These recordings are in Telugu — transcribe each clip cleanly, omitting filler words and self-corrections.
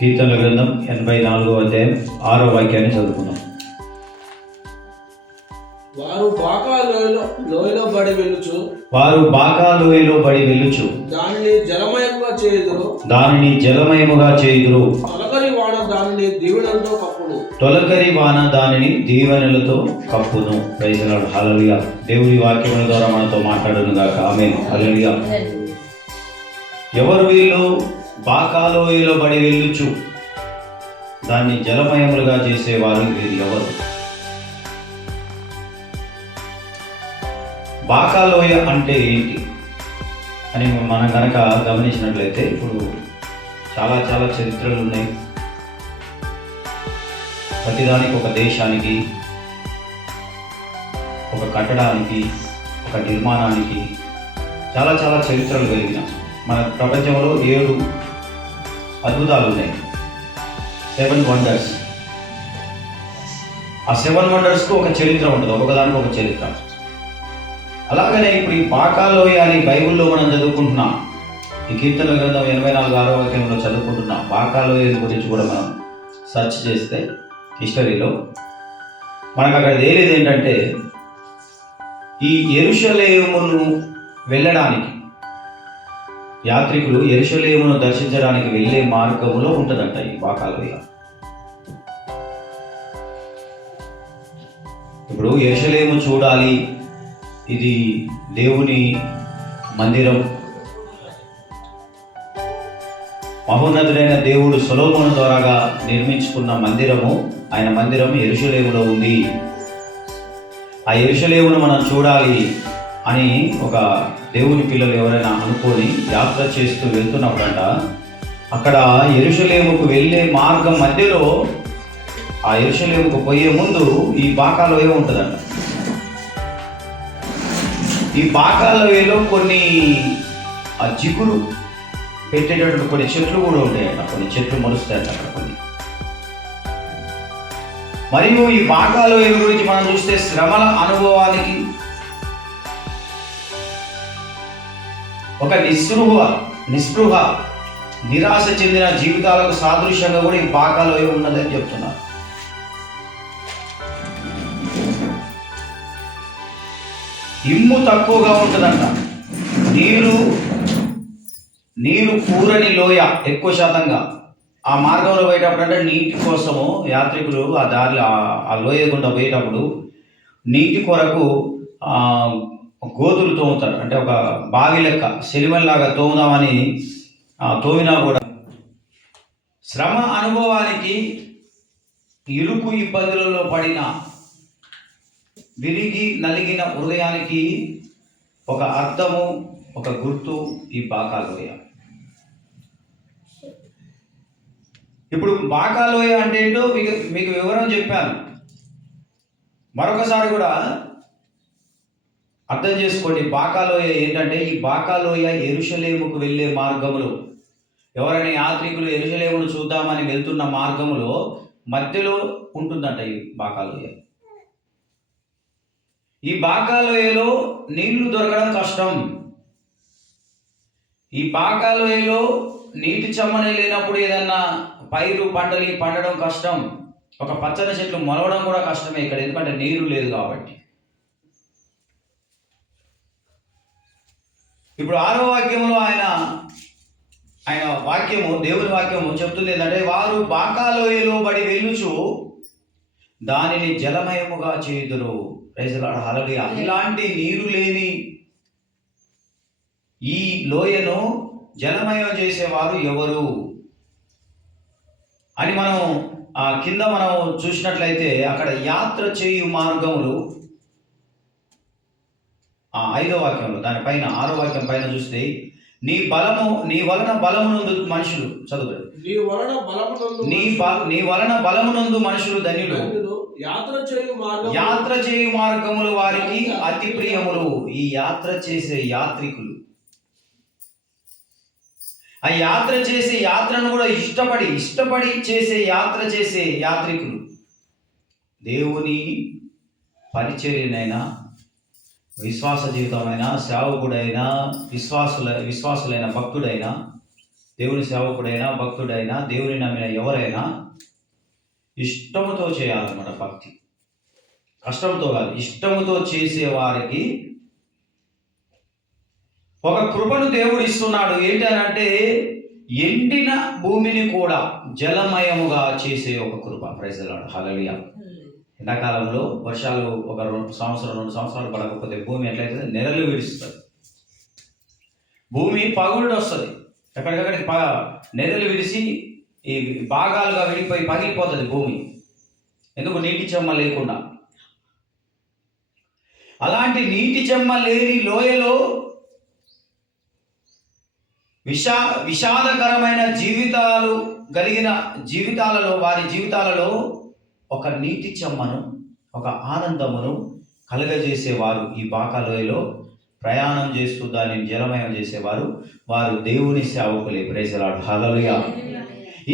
కీర్తనల గ్రంథం 84వ అధ్యాయం 6వ వాక్యాన్ని చదువుకున్నాం. వారు బాకా లోయలో బడి వెళ్ళుచు దానిని జలమయముగా చేయుదురు. తొలకరి వాన దానిని దీవెనలతో కప్పును. Praise the Lord. హల్లెలూయా. దేవుని వాక్యముల ద్వారా మనతో మాట్లాడును గాక. ఆమేన్. హల్లెలూయా. ఎవరు వీళ్ళు? బాకా లోయలో బడి వెళ్ళుచు దాన్ని జలమయములుగా చేసేవారు వీరు ఎవరు? బాకా లోయ అంటే ఏంటి అని మనం కనుక గమనించినట్లయితే, ఇప్పుడు చాలా చాలా చరిత్రలు ఉన్నాయి. ప్రతిదానికి ఒక దేశానికి, ఒక కట్టడానికి, ఒక నిర్మాణానికి చాలా చాలా చరిత్రలు కలిగిన మన ప్రపంచంలో 7 అద్భుతాలు ఉన్నాయి. 7 వండర్స్. ఆ 7 వండర్స్కు ఒక చరిత్ర ఉంటుంది, ఒకదానికి ఒక చరిత్ర. అలాగనే ఇప్పుడు ఈ బాకా లోయ అని బైబిల్లో మనం చదువుకుంటున్నాం. ఈ కీర్తనల గ్రంథం 84వ వాక్యంలో చదువుకుంటున్నాం. బాకా లోయ గురించి కూడా మనం సెర్చ్ చేస్తే హిస్టరీలో మనకు అక్కడ తేలేది ఏంటంటే, ఈ యెరూషలేమును వెళ్ళడానికి యాత్రికులు యెరూషలేమును దర్శించడానికి వెళ్ళే మార్గములో ఉంటుందంట ఈ బాకా లోయ. ఇప్పుడు యెరూషలేము చూడాలి, ఇది దేవుని మందిరం, మహోన్నతుడైన దేవుడు సొలొమోను ద్వారాగా నిర్మించుకున్న మందిరము, ఆయన మందిరం యెరూషలేములో ఉంది. ఆ యెరూషలేమును మనం చూడాలి అని ఒక దేవుని పిల్లలు ఎవరైనా అనుకొని యాత్ర చేస్తూ వెళ్తున్నప్పుడంట, అక్కడ యెరూషలేముకు వెళ్ళే మార్గం మధ్యలో, ఆ యెరూషలేముకు పోయే ముందు ఈ బాకా లోయ ఉంటుందంట. ఈ బాకా లోయలో కొన్ని ఆ జిగురు పెట్టేటటువంటి కొన్ని చెట్లు కూడా ఉంటాయంట, కొన్ని చెట్లు మొలుస్తాయంట అక్కడ కొన్ని. మరియు ఈ బాకా లోయ గురించి మనం చూస్తే శ్రమల అనుభవానికి ఒక నిస్పృహ నిరాశ చెందిన జీవితాలకు సాదృశ్యంగా కూడా ఈ బాకా లోయ ఉన్నదని చెప్తున్నారు. ఇమ్ము తక్కువగా ఉంటుందంట. నీరు పూరని లోయ ఎక్కువ శాతంగా. ఆ మార్గంలో పోయేటప్పుడు అంటే నీటి కోసము యాత్రికులు ఆ దారిలో ఆ లోయ గుండా పోయేటప్పుడు నీటి కొరకు గోతులు తోముతారు. అంటే ఒక బావి లెక్క సెలిమల్లాగా తోముదామని తోమినా కూడా శ్రమ అనుభవానికి, ఇరుకు ఇబ్బందులలో పడిన విరిగి నలిగిన హృదయానికి ఒక అర్థము, ఒక గుర్తు ఈ బాకా లోయ. ఇప్పుడు బాకా లోయ అంటే ఏంటో మీకు వివరం చెప్పాను. మరొకసారి కూడా అర్థం చేసుకోండి. బాకా లోయ ఏంటంటే, ఈ బాకా లోయ యెరూషలేముకు వెళ్ళే మార్గములో, ఎవరైనా యాత్రికులు యెరూషలేమును చూద్దామని వెళ్తున్న మార్గములో మధ్యలో ఉంటుందంట ఈ బాకా లోయ. ఈ బాకా లోయలో నీళ్లు దొరకడం కష్టం. ఈ బాకా లోయలో నీటి చెమ్మనే లేనప్పుడు ఏదన్నా పైరు పండడం కష్టం. ఒక పచ్చని చెట్లు మొలవడం కూడా కష్టమే ఇక్కడ, ఎందుకంటే నీరు లేదు కాబట్టి. ఇప్పుడు 6వ వాక్యంలో ఆయన వాక్యము, దేవుని వాక్యము చెప్తుంది ఏంటంటే, వారు బాకా లోయలో బడి వెళ్ళుచు దానిని జలమయముగా చేయుదురు. Praise the Lord. హల్లెలూయా. ఇలాంటి నీరు లేని ఈ లోయను జలమయం చేసేవారు ఎవరు అని మనం కింద మనం చూసినట్లయితే, అక్కడ యాత్ర చేయు మార్గములు 5వ వాక్యంలో, దానిపైన 6వ వాక్యం పైన చూస్తే, నీ వలన బలమునందు మనుషులు, చదువు, నీ వలన బలమునందు మనుషులు ధన్యులు, యాత్ర చేయు మార్గములు వారికి అతి ప్రియములు. ఈ యాత్ర చేసే యాత్రికులు, ఆ యాత్ర చేసే యాత్రను కూడా ఇష్టపడి చేసే యాత్ర చేసే యాత్రికులు, దేవుని పరిచర్యనైనా, విశ్వాస జీవితమైనా, సేవకుడైనా, విశ్వాసులైన భక్తుడైనా దేవుని సేవకుడైనా, భక్తుడైనా, దేవుని నమ్మిన ఎవరైనా ఇష్టముతో చేయాలన్నమాట భక్తి. కష్టంతో కాదు, ఇష్టముతో చేసే వారికి ఒక కృపను దేవుడు ఇస్తున్నాడు. ఏంటంటే ఎండిన భూమిని కూడా జలమయముగా చేసే ఒక కృప. ప్రైజ్ ది లార్డ్, హల్లెలూయా. ఎండాకాలంలో వర్షాలు ఒక 2 సంవత్సరాలు పడకపోతే భూమి ఎట్లయితే నెరలు విడుస్తుంది, భూమి పగుళ్ళు వస్తుంది, ఎక్కడికక్కడికి నెరలు విడిసి ఈ భాగాలుగా విడిపోయి పగిలిపోతుంది భూమి. ఎందుకు? నీటి చెమ్మ లేకుండా. అలాంటి నీటి చెమ్మ లేని లోయలో విషాదకరమైన జీవితాలు కలిగిన వారి జీవితాలలో ఒక నీటి చెమ్మను, ఒక ఆనందమును కలుగజేసేవారు ఈ బాకాలోయలో ప్రయాణం చేస్తూ దానిని జలమయం చేసేవారు. వారు దేవుని సేవకులే. ప్రైజ్ ది లార్డ్, హల్లెలూయా.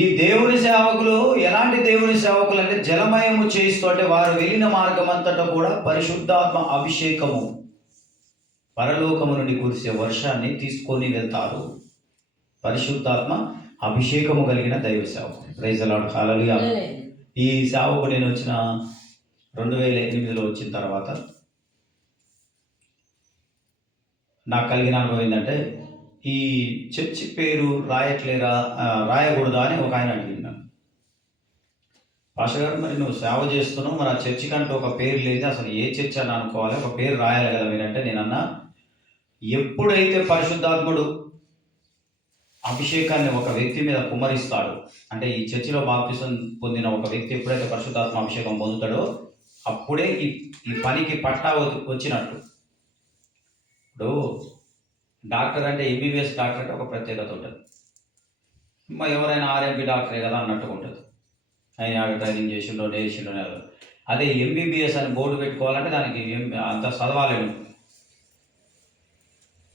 ఈ దేవుని సేవకులు ఎలాంటి దేవుని సేవకులు అంటే జలమయము చేస్తూ, అంటే వారు వెళ్ళిన మార్గం అంతటా కూడా పరిశుద్ధాత్మ అభిషేకము, పరలోకము నుండి కురిసే వర్షాన్ని తీసుకొని వెళ్తారు. పరిశుద్ధాత్మ అభిషేకము కలిగిన దైవ సేవకులు. ప్రైజ్ ది లార్డ్, హల్లెలూయా. ఈ సేవకు నేను వచ్చిన 2008లో వచ్చిన తర్వాత నాకు కలిగిన అనుభవం ఏంటంటే, ఈ చర్చి పేరు రాయకూడదా అని ఒక ఆయన అడిగినాను. పాస్టర్ గారు, మరి నువ్వు సేవ చేస్తున్నావు, మరి ఆ చర్చి కంటే ఒక పేరు లేదు, అసలు ఏ చర్చి అని అనుకోవాలి, ఒక పేరు రాయాలి కదా మీరంటే, నేనన్నా ఎప్పుడైతే పరిశుద్ధాత్ముడు అభిషేకాన్ని ఒక వ్యక్తి మీద కుమ్మరిస్తాడు, అంటే ఈ చర్చిలో బాప్తిసం పొందిన ఒక వ్యక్తి ఎప్పుడైతే పరిశుద్ధాత్మ అభిషేకం పొందుతాడో అప్పుడే ఈ పనికి పట్టా వచ్చినట్టు. ఇప్పుడు డాక్టర్ అంటే ఎంబీబీఎస్ డాక్టర్ అంటే ఒక ప్రత్యేకత ఉంటుంది. ఎవరైనా ఆర్ఎంపీ డాక్టరే కదా అన్నట్టుగా ఉంటుంది. ఆయన ట్రైనింగ్ చేసిండో నేర్చిండో. అదే ఎంబీబీఎస్ అని బోర్డు పెట్టుకోవాలంటే దానికి అంత చదవాలేను.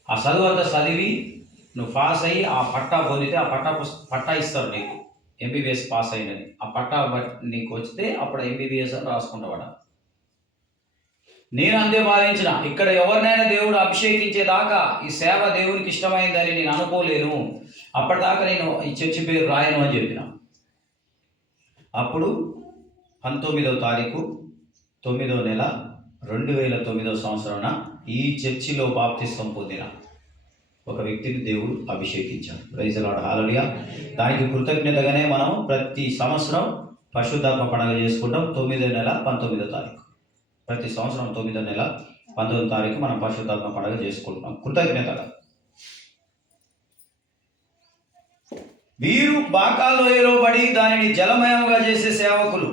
ఆ చదువు అంతా చదివి నువ్వు పాస్ అయ్యి ఆ పట్టా పొందితే ఆ పట్టా ఇస్తారు నీకు, ఎంబీబీఎస్ పాస్ అయినది. ఆ పట్టా నీకు వస్తే అప్పుడు ఎంబీబీఎస్ అని రాసుకుంటావాడ. నేను అంతే భావించిన. ఇక్కడ ఎవరినైనా దేవుడు అభిషేకించేదాకా ఈ సేవ దేవునికి ఇష్టమైందని నేను అనుకోలేను. అప్పటిదాకా నేను ఈ చర్చి పేరు రాయను అని చెప్పిన. అప్పుడు 19వ తారీఖు 9వ నెల 2009 సంవత్సరాన ఈ చర్చిలో బాప్తిస్వం పొందిన ఒక వ్యక్తిని దేవుడు అభిషేకించాడు. ప్రైజ్ ది లార్డ్, హల్లెలూయా. దానికి కృతజ్ఞతగానే మనం ప్రతి సంవత్సరం పరిశుద్ధాత్మ పండుగ చేసుకుంటాం. 9వ నెల 19వ తారీఖు, ప్రతి సంవత్సరం 9వ నెల 19వ తారీఖు మనం పరిశుద్ధాత్మ పండుగ చేసుకుంటున్నాం కృతజ్ఞతగా. వీరు బాకాలోయలో పడి దానిని జలమయంగా చేసే సేవకులు.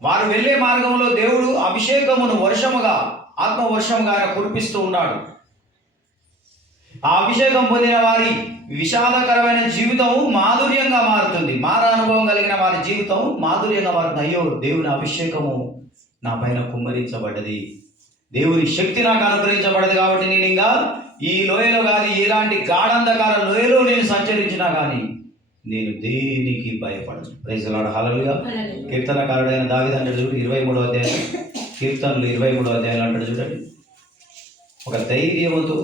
వారు వెళ్ళే మార్గంలో దేవుడు అభిషేకమును వర్షముగా, ఆత్మవర్షంగా ఆయన కురిపిస్తూ ఉన్నాడు. ఆ అభిషేకం పొందిన వారి విషాదకరమైన జీవితం మాధుర్యంగా మారుతుంది. అనుభవం కలిగిన వారి జీవితం మాధుర్యంగా మారుతుంది. అయ్యో, దేవుని అభిషేకము నా పైన కుమ్మరించబడ్డది, దేవుని శక్తి నాకు అనుగ్రహించబడదు, కాబట్టి నేను ఇంకా ఈ లోయలో కాదు, ఎలాంటి గాఢంధకార లోయలో నేను సంచరించినా కానీ నేను దేనికి భయపడను. ప్రైజ్ ది లార్డ్, హల్లెలూయా. కీర్తనకారుడైన దావీదు అంటాడు చూడు, 23వ అధ్యాయం, కీర్తనలు 23వ అధ్యాయం అంటాడు చూడండి. ఒక ధైర్యముతో,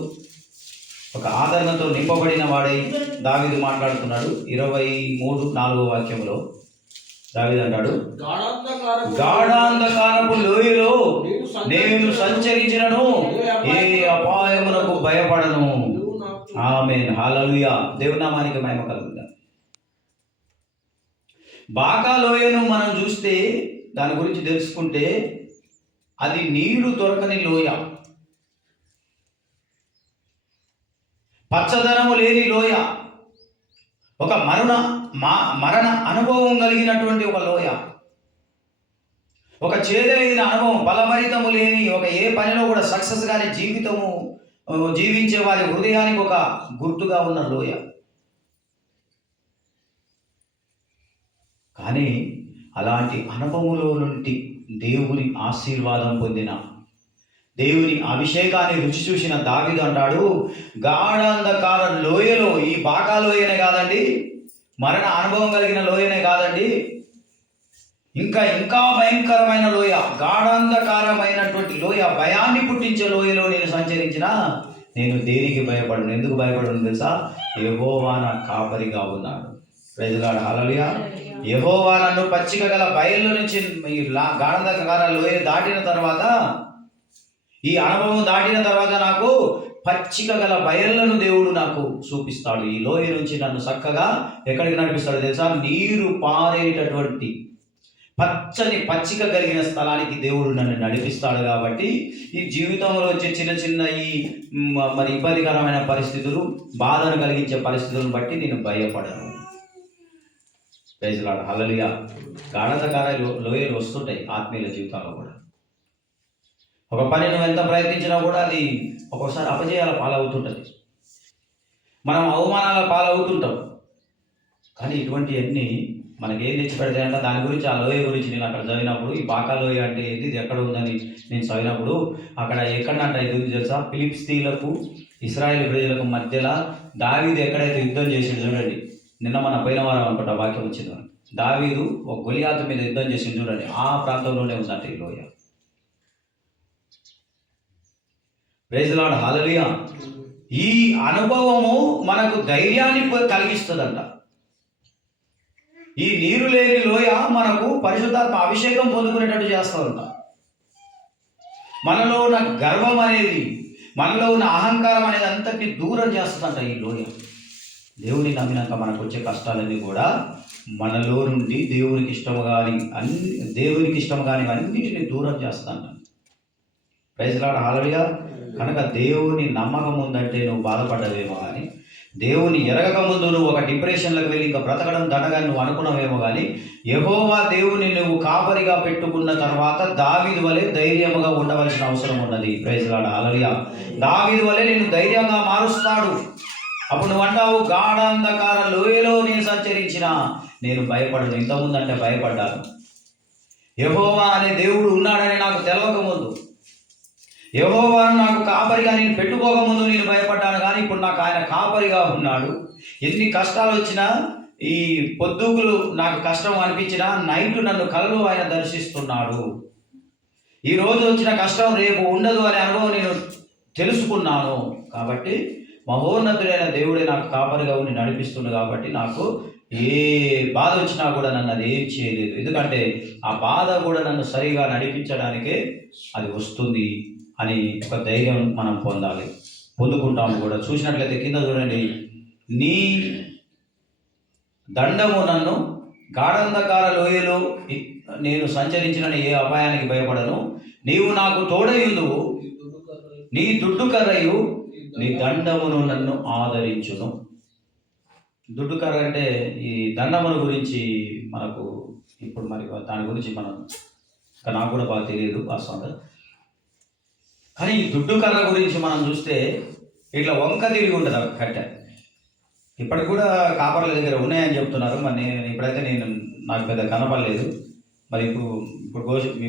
ఒక ఆదరణతో నింపబడిన వాడై దావీదు మాట్లాడుతున్నాడు. 23:4 వాక్యంలో దావీదు అంటాడు, గాఢాంధకారపు లోయలో నేను సంచరించినను ఏ అపాయమునకు భయపడను. ఆమేన్, హల్లెలూయా. దేవుని నామానికి మహిమ కలుగును. బాకా లోయను మనం చూస్తే, దాని గురించి తెలుసుకుంటే, అది నీరు దొరకని లోయ, పచ్చదనము లేని లోయ, ఒక మరణ అనుభవం కలిగినటువంటి ఒక లోయ, ఒక చేదైన అనుభవం, బలభరితము లేని, ఒక ఏ పనిలో కూడా సక్సెస్ గాని జీవించే వారి హృదయానికి ఒక గుర్తుగా ఉన్న లోయ. కానీ అలాంటి అనుభవంలో నుండి దేవుని ఆశీర్వాదం పొందిన, దేవుని అభిషేకాన్ని రుచి చూసిన దావీదు అంటాడు, గాఢాంధకార లోయలో, ఈ బాకా లోయనే కాదండి, మరణ అనుభవం కలిగిన లోయనే కాదండి, ఇంకా భయంకరమైన లోయ, గాఢాంధకారమైనటువంటి లోయ, భయాన్ని పుట్టించే లోయలో నేను సంచరించిన నేను దేనికి భయపడను. ఎందుకు భయపడను తెలుసా? యెహోవా నా కాపరిగా ఉన్నాడు. ప్రైజ్ లార్డ్, హల్లెలూయా. యెహోవా నన్ను పచ్చిక గల బయలు నుంచి ఈ గాఢంధకార లోయ దాటిన తర్వాత, ఈ అనుభవం దాటిన తర్వాత నాకు పచ్చిక గల బయళ్ళను దేవుడు నాకు చూపిస్తాడు. ఈ లోయ నుంచి నన్ను చక్కగా ఎక్కడికి నడిపిస్తాడు తెలుసా? నీరు పారేటటువంటి పచ్చని పచ్చిక కలిగిన స్థలానికి దేవుడు నన్ను నడిపిస్తాడు. కాబట్టి ఈ జీవితంలో వచ్చే చిన్న చిన్న ఈ మరి ఇబ్బందికరమైన పరిస్థితులు, బాధను కలిగించే పరిస్థితులను బట్టి నేను భయపడను. ప్రైజ్ లార్డ్, హల్లెలూయా. గాఢంధకార లోయలు వస్తుంటాయి ఆత్మీయుల జీవితాల్లో కూడా. ఒక పని నువ్వు ఎంత ప్రయత్నించినా కూడా అది ఒక్కొక్కసారి అపజయాల పాలవుతుంటుంది, మనం అవమానాల పాలవుతుంటాం. కానీ ఇటువంటివన్నీ మనకేం తెచ్చి పెడతాయంటే దాని గురించి, ఆ లోయ గురించి నేను అక్కడ చదివినప్పుడు, ఈ బాకా లోయ అంటే ఏంటి, ఇది ఎక్కడ ఉందని నేను చదివినప్పుడు అక్కడ ఎక్కడంటే ఇది ఉంది తెలుసా? ఫిలిష్తీయులకు ఇశ్రాయేలు ప్రజలకు మధ్యలో దావీదు ఎక్కడైతే యుద్ధం చేసిండు చూడండి, నిన్న మన పోయిన వారం అనుకుంటా వాక్యం వచ్చింది. దావీదు ఒక గొలియాతు మీద యుద్ధం చేసిండు చూడండి, ఆ ప్రాంతంలోనే ఉందంట ఈ లోయ. ప్రైజ్ లార్డ్, హల్లెలూయా. ఈ అనుభవము మనకు ధైర్యాన్ని కలిగిస్తుందంట. ఈ నీరు లేని లోయ మనకు పరిశుద్ధాత్మ అభిషేకం పొందుకునేటట్టు చేస్తుందంట. మనలో ఉన్న గర్వం అనేది, మనలో ఉన్న అహంకారం అనేది అంతటి దూరం చేస్తుందంట ఈ లోయ. దేవుని నమ్మినాక మనకు వచ్చే కష్టాలన్నీ కూడా మనలో నుండి దేవునికి ఇష్టం కాని అన్నిటిని దూరం చేస్తాను. ప్రైజ్ లార్డ్, హల్లెలూయా. కనుక దేవుని నమ్మకం ఉందంటే నువ్వు బాధపడ్డవేమో కానీ, దేవుని ఎరగక ముందు నువ్వు ఒక డిప్రెషన్లకు వెళ్ళి ఇంకా బ్రతకడం దండగాని నువ్వు అనుకున్నావేమో కానీ, యెహోవా దేవుని నువ్వు కాపరిగా పెట్టుకున్న తర్వాత దావీదు వలె ధైర్యంగా ఉండవలసిన అవసరం ఉన్నది. ప్రైజ్ లార్డ్, హల్లెలూయా. దావీదు వలె నిన్ను ధైర్యంగా మారుస్తాడు. అప్పుడు నువ్వు అంటావు, గాఢంధకార లోయలో నేను సంచరించిన నేను భయపడను. ఇంతకుముందు అంటే భయపడ్డాను. యెహోవా అనే దేవుడు ఉన్నాడని నాకు తెలియకముందు, యెహోవాను నాకు కాపరిగా నేను పెట్టుకోకముందు నేను భయపడ్డాను. కానీ ఇప్పుడు నాకు ఆయన కాపరిగా ఉన్నాడు. ఎన్ని కష్టాలు వచ్చినా, ఈ పొద్దుగులు నాకు కష్టం అనిపించినా, నైట్ నన్ను కలలో ఆయన దర్శిస్తున్నాడు. ఈ రోజు వచ్చిన కష్టం రేపు ఉండదు అనే అనుభవం నేను తెలుసుకున్నాను. కాబట్టి మహోన్నతుడైన దేవుడే నాకు కాపరిగా ఉండి నడిపిస్తుంది. కాబట్టి నాకు ఏ బాధ వచ్చినా కూడా నన్ను అది ఏం చేయలేదు. ఎందుకంటే ఆ బాధ కూడా నన్ను సరిగా నడిపించడానికే అది వస్తుంది అని ఒక ధైర్యం మనం పొందుకుంటాము కూడా. చూసినట్లయితే కింద చూడండి, నీ దండము నన్ను గాఢంధకార లోయలో నేను సంచరించిన ఏ అపాయానికి భయపడను. నీవు నాకు తోడయుందువు, నీ దుడ్డు కర్రయు నీ దండమును నన్ను ఆదరించును. దుడ్డు కర్ర అంటే ఈ దండమును గురించి మనకు ఇప్పుడు మరి దాని గురించి నాకు కూడా బాగా తెలియదు వాస్తవంగా. కానీ ఈ దుడ్డు కర్ర గురించి మనం చూస్తే ఇట్లా వంక తిరిగి ఉంటుంది ఆ కట్టె. ఇప్పటికి కూడా కాపర్ల దగ్గర ఉన్నాయని చెప్తున్నారు. మరి నేను నాకు పెద్ద కనపడలేదు. మరి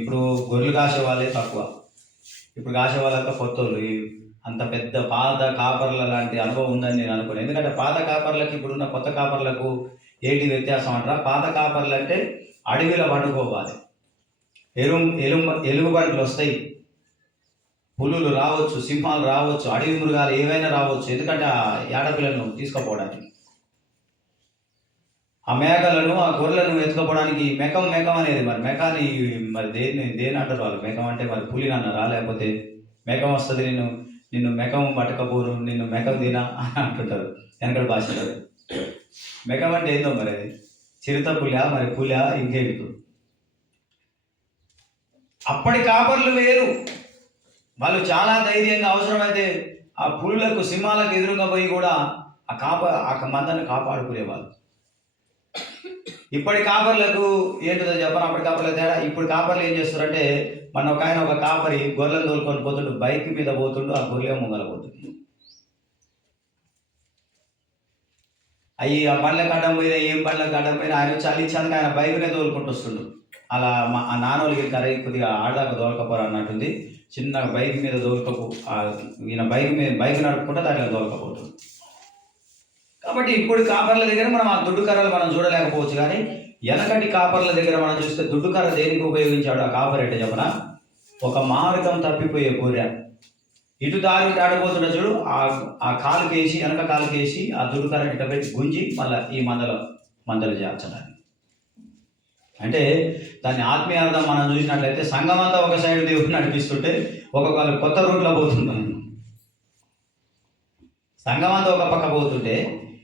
ఇప్పుడు గొర్రెలు కాసే వాళ్ళే తక్కువ, ఇప్పుడు కాసే వాళ్ళంతా కొత్త వాళ్ళు. అంత పెద్ద పాత కాపర్ల లాంటి అనుభవం ఉందని నేను అనుకోను. ఎందుకంటే పాత కాపర్లకి ఇప్పుడున్న కొత్త కాపర్లకు ఏంటి వ్యత్యాసం అంటారా? పాత కాపర్లు అంటే అడవిలో పండుకోవాలి, ఎలుగుబంట్లు వస్తాయి, పులులు రావచ్చు, సింహాలు రావచ్చు, అడవి మృగాలు ఏవైనా రావచ్చు. ఎందుకంటే ఆ ఆడపిల్లను తీసుకుపోవడానికి, ఆ మేకలను, ఆ గొర్రెలను ఎత్తుకపోవడానికి మెకం అనేది, మరి మెకాని మరి దేని అంటారు వాళ్ళు? మెకం అంటే మరి పులిని అన్నారా? లేకపోతే మెకం వస్తుంది, నిన్ను మెకం పట్టకపోరు, నిన్ను మెకం తినా అని అంటుంటారు వెనకటి భాషలో. మెకం అంటే ఏందో మరి, అది చిరుత పులి, మరి పులి ఇంకేమిటో. అప్పటి కాపర్లు వేరు. వాళ్ళు చాలా ధైర్యంగా అవసరమైతే ఆ పులులకు, సింహాలకు ఎదురుగా పోయి కూడా ఆ మందను కాపాడుకునేవాళ్ళు. ఇప్పటి కాపర్లకు ఏంటిదో చెప్పను, అప్పటి కాపర్ల తేడా. ఇప్పుడు కాపర్లు ఏం చేస్తారంటే, ఒక కాపరి గొర్రెలను తోలుకొని పోతుండు, బైక్ మీద పోతుండు, ఆ గొర్రె ముంగల పోతుంది. ఆ బండ్లకు అడ్డం పోయినా, ఏం బండ్లకు అడ్డం పోయినా ఆయన చలించాక ఆయన బైక్నే తోలుకుంటూ వస్తుండు. అలా ఆ నాన్నోళ్ళకి కర్రీ కొద్దిగా ఆడదాకా దోలకపోరు అన్నట్టుంది. చిన్న బైక్ మీద ఈయన బైక్ నడుపుకుంటే దాంట్లో దోలకపోతుంది. కాబట్టి ఇప్పుడు కాపర్ల దగ్గర మనం ఆ దుడ్డు కర్రలు మనం చూడలేకపోవచ్చు. కానీ వెనకటి కాపర్ల దగ్గర మనం చూస్తే దుడ్డు కర్ర దేనికి ఉపయోగించాడు ఆ కాపర్ అంటే చెప్పనా? ఒక మార్గం తప్పిపోయే గొర్రె, ఇటు దారి ఇటు ఆడిపోతుండే చూడు, ఆ కాలుకేసి వెనక కాలుకేసి ఆ దుడుకర ఇట పెట్టి గుంజి మళ్ళీ ఈ మందలు చేర్చడానికి. అంటే దాన్ని ఆత్మీయ అర్థం మనం చూసినట్లయితే సంఘం అంతా ఒక సైడ్ దేవుడు నడిపిస్తుంటే ఒక్కొక్కరు కొత్త రూట్లో పోతుంటాం. సంఘం అంతా ఒక పక్క పోతుంటే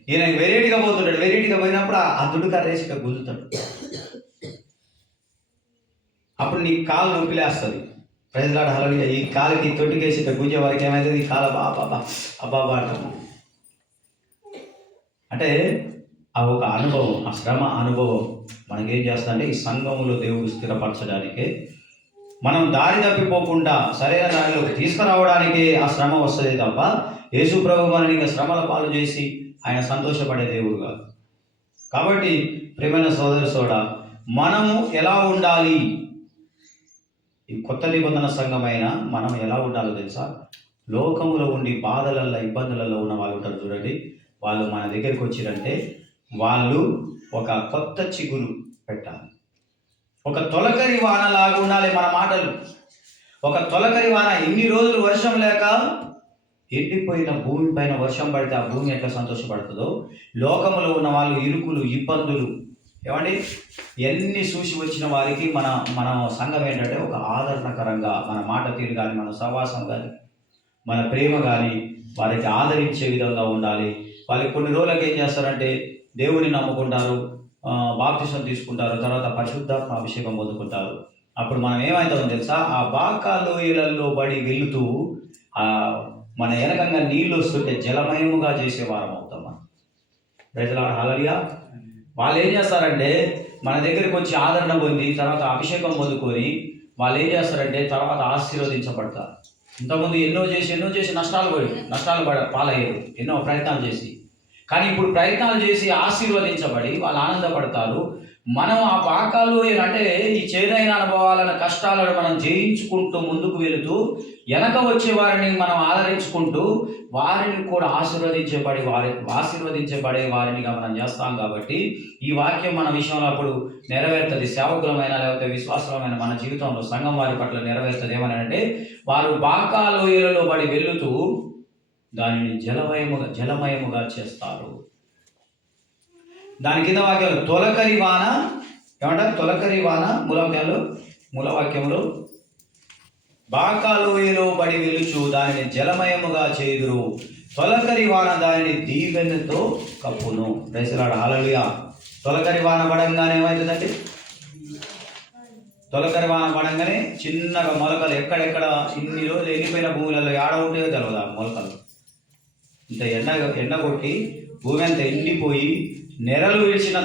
ఈయన వెరైటీగా పోతుంటాడు. వెరైటీగా పోయినప్పుడు ఆ దుడుకర వేసి ఇక గుంజుతాడు. అప్పుడు నీ కాలు నొప్పిలేస్తుంది. ప్రజలాడ హల్లెలూయా. ఈ కాలుకి తొట్టికేసి ఇక గుంజే వారికి ఏమైతుంది, ఈ కాలు అబ్బాబా అంటాము. అంటే ఆ ఒక అనుభవం, ఆ శ్రమ అనుభవం మనకేం చేస్తుందంటే ఈ సంఘములో దేవుడు స్థిరపరచడానికే, మనం దారి తప్పిపోకుండా సరైన దారిలోకి తీసుకురావడానికే ఆ శ్రమ వస్తుంది తప్ప యేసు ప్రభు మనని ఇంకా శ్రమల పాలు చేసి ఆయన సంతోషపడే దేవుడు కాదు. కాబట్టి ప్రియమైన సోదర మనము ఎలా ఉండాలి, ఈ కొత్త నిబంధన సంఘమైన మనం ఎలా ఉండాలో తెలుసా? లోకములో ఉండి బాధలలో ఇబ్బందులలో ఉన్న వాళ్ళు ఉంటారు చూడండి, వాళ్ళు మన దగ్గరికి వచ్చిరంటే వాళ్ళు ఒక కొత్త చిగురు పెట్టాలి. ఒక తొలకరి వానలాగా ఉండాలి మన మాటలు. ఒక తొలకరి వాన, ఇన్ని రోజులు వర్షం లేక ఎండిపోయిన భూమి పైన వర్షం పడితే ఆ భూమి ఎట్లా సంతోషపడుతుందో, లోకములో ఉన్న వాళ్ళు ఇరుకులు ఇబ్బందులు ఏమండి ఎన్ని చూసి వచ్చిన వారికి మన సంఘం ఏంటంటే ఒక ఆదరణకరంగా మన మాట తీరు కానీ, మన సహవాసం కానీ, మన ప్రేమ కానీ వారికి ఆదరించే విధంగా ఉండాలి. వాళ్ళకి కొన్ని రోజులకు ఏం చేస్తారంటే దేవుని నమ్ముకుంటారు, బాప్తిసం తీసుకుంటారు, తర్వాత పరిశుద్ధాత్మ అభిషేకం పొందుకుంటారు. అప్పుడు మనం ఏమవుతామో తెలుసా? ఆ బాకా లోయలలో బడి వెళుతూ మన వెనకంగా నీళ్ళు వస్తుంటే జలమయముగా చేసేవారం అవుతాం మనం. ప్రజలాడ హల్లెలూయా. వాళ్ళు ఏం చేస్తారంటే మన దగ్గరికి వచ్చి ఆదరణ పొంది తర్వాత అభిషేకం పొందుకొని వాళ్ళు ఏం చేస్తారంటే తర్వాత ఆశీర్వదించబడతారు. ఇంతకుముందు ఎన్నో చేసి నష్టాలు పాలయ్యారు, ఎన్నో ప్రయత్నాలు చేసి. కానీ ఇప్పుడు ప్రయత్నాలు చేసి ఆశీర్వదించబడి వాళ్ళు ఆనందపడతారు. మనం ఆ పాకాలు అంటే ఈ చేదైన అనుభవాలను కష్టాలను మనం జయించుకుంటూ ముందుకు వెళుతూ వెనక వచ్చే వారిని మనం ఆదరించుకుంటూ వారిని కూడా ఆశీర్వదించబడే వారినిగా మనం చేస్తాం. కాబట్టి ఈ వాక్యం మన విషయంలో అప్పుడు నెరవేరుతుంది. సేవకులమైన లేకపోతే విశ్వాసమైన మన జీవితంలో సంఘం వారి పట్ల నెరవేరుతుంది. ఏమని అంటే వారు బాకా లోయలలో పడి వెళుతూ దానిని జలమయముగా చేస్తారు. దాని కింద వాక్యాలు తొలకరి వాన ఏమంటారు? తొలకరి వాన మూలవాక్యంలో బాకా లోయలో బడి వెలుచు దానిని జలమయముగా చేయుదురు, తొలకరి వాన దానిని దీవెనతో కప్పును. ప్రైజ్లార్డ్ హల్లెలూయా. తొలకరి వాన పడంగానే ఏమవుతుందండి? తొలకరి వాన పడంగానే చిన్నగా మొలకలు ఎక్కడెక్కడ ఇన్ని రోజులు ఎండిపోయిన భూములలో ఏడ ఉంటాయో తెలియదు. ఆ మొలకలు ఇంత ఎండ కొట్టి భూమి అంతా ఎండిపోయి నెరలు విడిచిన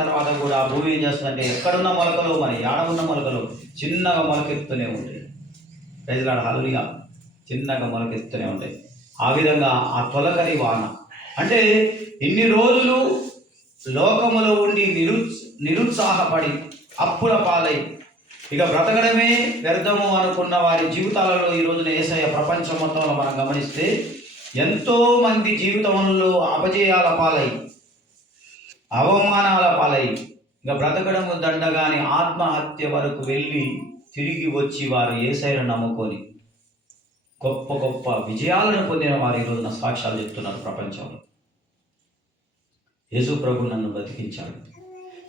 తర్వాత కూడా ఆ భూమి ఏం చేస్తుందంటే ఎక్కడున్న మొలకలు మన ఏడ ఉన్న మొలకలు చిన్నగా మొలకెత్తుతూనే ఉంటాయి. ప్రైజ్లార్డ్ హల్లెలూయా. చిన్నగా మొలకెత్తుతూనే ఉంటాయి. ఆ విధంగా ఆ తొలకరి వాన అంటే ఇన్ని రోజులు లోకములో ఉండి నిరుత్సాహపడి అప్పుల పాలై ఇక బ్రతకడమే వ్యర్థము అనుకున్న వారి జీవితాలలో ఈ రోజున యేసయ్య ప్రపంచం మొత్తంలో మనం గమనిస్తే ఎంతో మంది జీవితంలో అపజయాల పాలై అవమానాల పాలై ఇక బ్రతకడము దండగాని ఆత్మహత్య వరకు వెళ్ళి తిరిగి వచ్చి వారు యేసయ్యను నమ్ముకొని గొప్ప గొప్ప విజయాలను పొందిన వారు ఈ రోజున సాక్ష్యాలు చెప్తున్నారు ప్రపంచంలో. యేసు ప్రభు నన్ను బతికించాడు.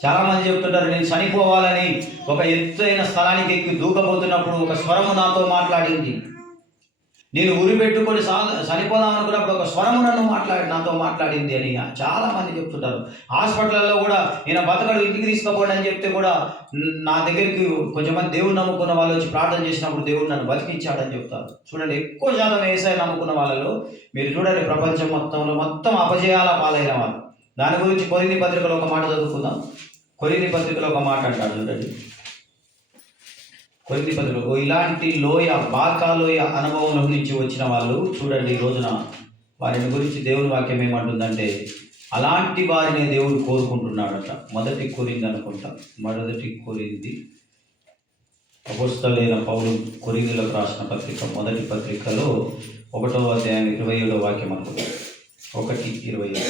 చాలామంది చెప్తుంటారు, నేను చనిపోవాలని ఒక ఎత్తైన స్థలానికి ఎక్కి దూకపోతున్నప్పుడు ఒక స్వరము నాతో మాట్లాడింది. నేను ఉరి పెట్టుకొని చనిపోదాం అనుకున్నప్పుడు ఒక స్వరము నాతో మాట్లాడింది అని చాలామంది చెప్తుంటారు. హాస్పిటల్లో కూడా నేను బతకడు ఇంటికి తీసుకుపోండి అని చెప్తే కూడా నా దగ్గరికి కొంచెంమంది దేవుడు నమ్ముకున్న వాళ్ళు వచ్చి ప్రార్థన చేసినప్పుడు దేవుడు నన్ను బతికించాడని చెప్తారు. చూడండి, ఎక్కువ శాతం యేసయ్య నమ్ముకున్న వాళ్ళలో మీరు చూడండి ప్రపంచం మొత్తం అపజయాల పాలైన వాళ్ళు. దాని గురించి కొరింథీ పత్రికలో ఒక మాట చదువుకుందాం. కొరింథీ పత్రికలో ఒక మాట అంటాడు చూడండి. కొరింథీ పత్రికలో ఇలాంటి బాకా లోయ అనుభవంలో నుంచి వచ్చిన వాళ్ళు చూడండి ఈ రోజున వారిని గురించి దేవుని వాక్యం ఏమంటుందంటే అలాంటి వారిని దేవుడు కోరుకుంటున్నాడట. మొదటి కొరింథీ అపోస్తలుడైన పౌలు కొరింథీయులకు రాసిన పత్రిక మొదటి పత్రికలో 1వ అధ్యాయం 27వ వాక్యం అనుకుంటాం. 1:27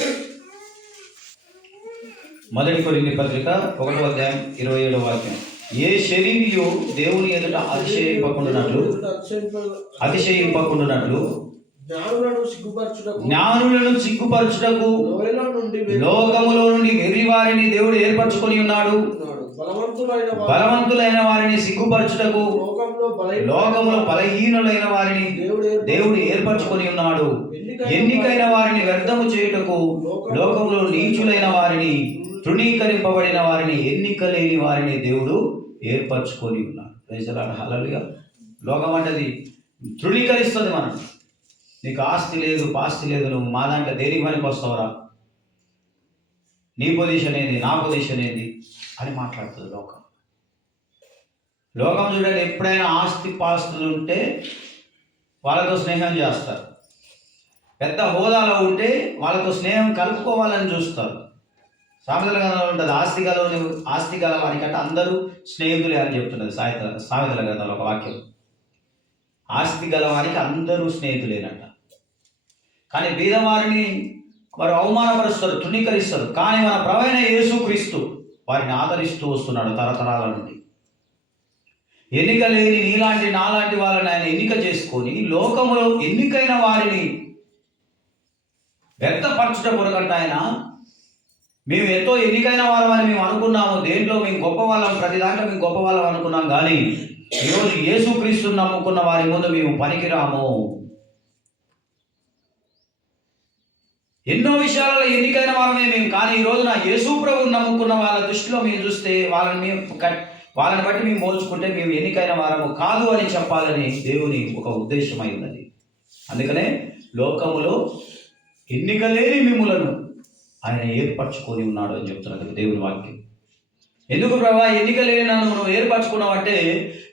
మొదటి కొరింథీ పత్రిక 1వ అధ్యాయం 27వ వాక్యం. ఏ శరీరియు దేవుని ఎదుట అతిశయింపకుండునట్లు జ్ఞానులను సిగ్గుపరచుటకు లోకములో నుండి వెర్రివారిని దేవుడు ఏర్పరచుకొని ఉన్నాడు. బలవంతులైన వారిని సిగ్గుపరచుటకు లోకములో బలహీనులైన వారిని దేవుడు ఏర్పరచుకొని ఉన్నాడు. ఎన్నికైన వారిని వ్యర్థము చేయుటకు లోకములో నీచులైన వారిని, తృణీకరింపబడిన వారిని, ఎన్నిక లేని వారిని దేవుడు ఏర్పరచుకొని ఉన్నాడు. ప్రజలారా హల్లెలూయా. లోకం అంటది తృణీకరిస్తుంది. మనం నీకు ఆస్తి లేదు, పాస్తి లేదు, నువ్వు మా దాంట్లో దేనికి పనికి వస్తావురా, నీ పొజిషన్ ఏంది, నా పొజిషన్ ఏంది అని మాట్లాడుతుంది లోకం. లోకం చూడండి, ఎప్పుడైనా ఆస్తి పాస్తులు ఉంటే వాళ్ళతో స్నేహం చేస్తారు, పెద్ద హోదాలో ఉంటే వాళ్ళతో స్నేహం కలుపుకోవాలని చూస్తారు. సామెతల గ్రంథంలో ఉంటుంది, ఆస్తి గల వారికంటే అందరూ స్నేహితులే అని చెప్తున్నది సామెతల గ్రంథంలో ఒక వాక్యం. ఆస్తి గల వారికి అందరూ స్నేహితులేనంట. కానీ బీదవారిని వారు అవమానపరుస్తారు, తృణీకరిస్తారు. కానీ మన ప్రభువైన యేసుక్రీస్తు వారిని ఆదరిస్తూ వస్తున్నాడు తరతరాల నుండి. ఎన్నిక లేని నీలాంటి నాలాంటి వాళ్ళని ఆయన ఎన్నిక చేసుకొని లోకములో ఎన్నికైన వారిని వ్యక్తపరచుట కొరకంట ఆయన, మేము ఎంతో ఎన్నికైన వాళ్ళమని మేము అనుకున్నాము, దేంట్లో మేము గొప్ప వాళ్ళం, ప్రతి దాంట్లో మేము గొప్ప వాళ్ళం అనుకున్నాం. కానీ ఈరోజు యేసుక్రీస్తుని నమ్ముకున్న వారి ముందు మేము పనికిరాము. ఎన్నో విషయాలలో ఎన్నికైన వారమే మేము, కానీ ఈ రోజున యేసు ప్రభువుని నమ్ముకున్న వాళ్ళ దృష్టిలో మేము చూస్తే వాళ్ళని బట్టి మేము పోల్చుకుంటే మేము ఎన్నికైన వారము కాదు అని చెప్పాలని దేవుని ఒక ఉద్దేశమై ఉన్నది. అందుకనే లోకములో ఎన్నిక లేని మిమ్ములను ఆయన ఏర్పరచుకొని ఉన్నాడు అని చెప్తున్నది దేవుని వాక్యం. ఎందుకు ప్రభా ఎన్నిక లేని నన్ను నువ్వు ఏర్పరచుకున్నావు అంటే,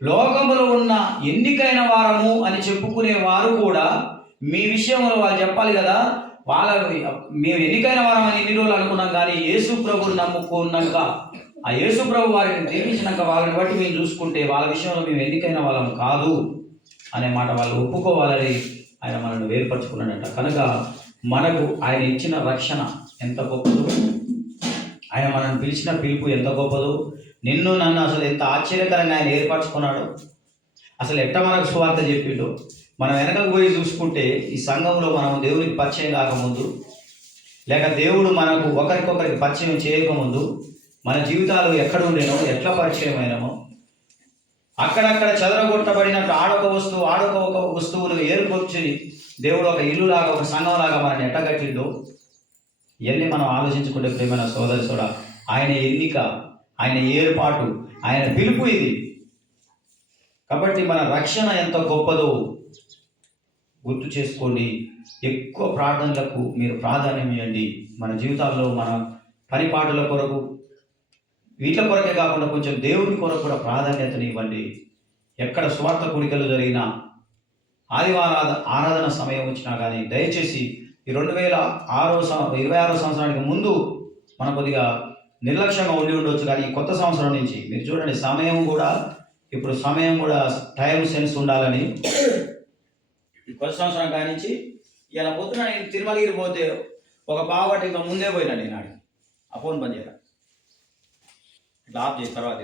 లోకములో ఉన్న ఎన్నికైన వారము అని చెప్పుకునే వారు కూడా మీ విషయంలో వాళ్ళు చెప్పాలి కదా, మేము ఎన్నికైన వారం అని ఎన్ని రోజులు అనుకున్నాం, కానీ యేసు ప్రభువుని నమ్ముకున్నాక ఆ యేసు ప్రభు వారిని దీవించినాక వాళ్ళని బట్టి మేము చూసుకుంటే వాళ్ళ విషయంలో మేము ఎన్నికైన వాళ్ళం కాదు అనే మాట వాళ్ళు ఒప్పుకోవాలని ఆయన మనల్ని వేరుపరచుకున్నాడంట. కనుక మనకు ఆయన ఇచ్చిన రక్షణ ఎంత గొప్పదో, ఆయన మనల్ని పిలిచిన పిలుపు ఎంత గొప్పదో, నిన్ను నన్ను అసలు ఎంత ఆశ్చర్యకరంగా ఆయన ఏర్పరచుకున్నాడు. అసలు ఎట్ట మనకు సువార్త చెప్పిండో మనం వెనకకు పోయి చూసుకుంటే, ఈ సంఘంలో మనం దేవునికి పరిచయం కాకముందు, లేక దేవుడు మనకు ఒకరికొకరికి పరిచయం చేయకముందు మన జీవితాలు ఎక్కడ ఉండేనో, ఎట్లా పరిచయం అయినామో, అక్కడక్కడ చెదరగొట్టబడినట్టు ఆడొక వస్తువును ఏర్పొచ్చి దేవుడు ఒక ఇల్లులాగా, ఒక సంఘంలాగా మనల్ని ఎట్టగట్టిండో, ఇవన్నీ మనం ఆలోచించుకుంటే ప్రేమైన సోదరుడా, ఆయన ఎన్నిక, ఆయన ఏర్పాటు, ఆయన పిలుపు ఇది. కాబట్టి మన రక్షణ ఎంత గొప్పదో గుర్తు చేసుకోండి. ఎక్కువ ప్రార్థనలకు మీరు ప్రాధాన్యం ఇవ్వండి. మన జీవితాల్లో మన పనిపాటుల కొరకు, వీటి కొరకే కాకుండా కొంచెం దేవుని కొరకు కూడా ప్రాధాన్యతని ఇవ్వండి. ఎక్కడ స్వార్థ కూడికలు జరిగినా, ఆదివార ఆరాధన సమయం వచ్చినా కానీ దయచేసి ఈ 2026 సంవత్సరానికి ముందు మనం కొద్దిగా నిర్లక్ష్యంగా ఉండి ఉండొచ్చు, కానీ ఈ కొత్త సంవత్సరం నుంచి మీరు చూడండి, ఇప్పుడు సమయం కూడా టైం సెన్స్ ఉండాలని ఈ కొత్త సంవత్సరం కానించి ఇలా పొద్దున నేను తిరుమలగిరి పోతే ఒక పావుగంట ఇంకా ముందే పోయినా నేను ఆడికి ఆ ఫోన్ బంద్ చేయరా, ఇట్లా ఆఫ్ చేసి తర్వాత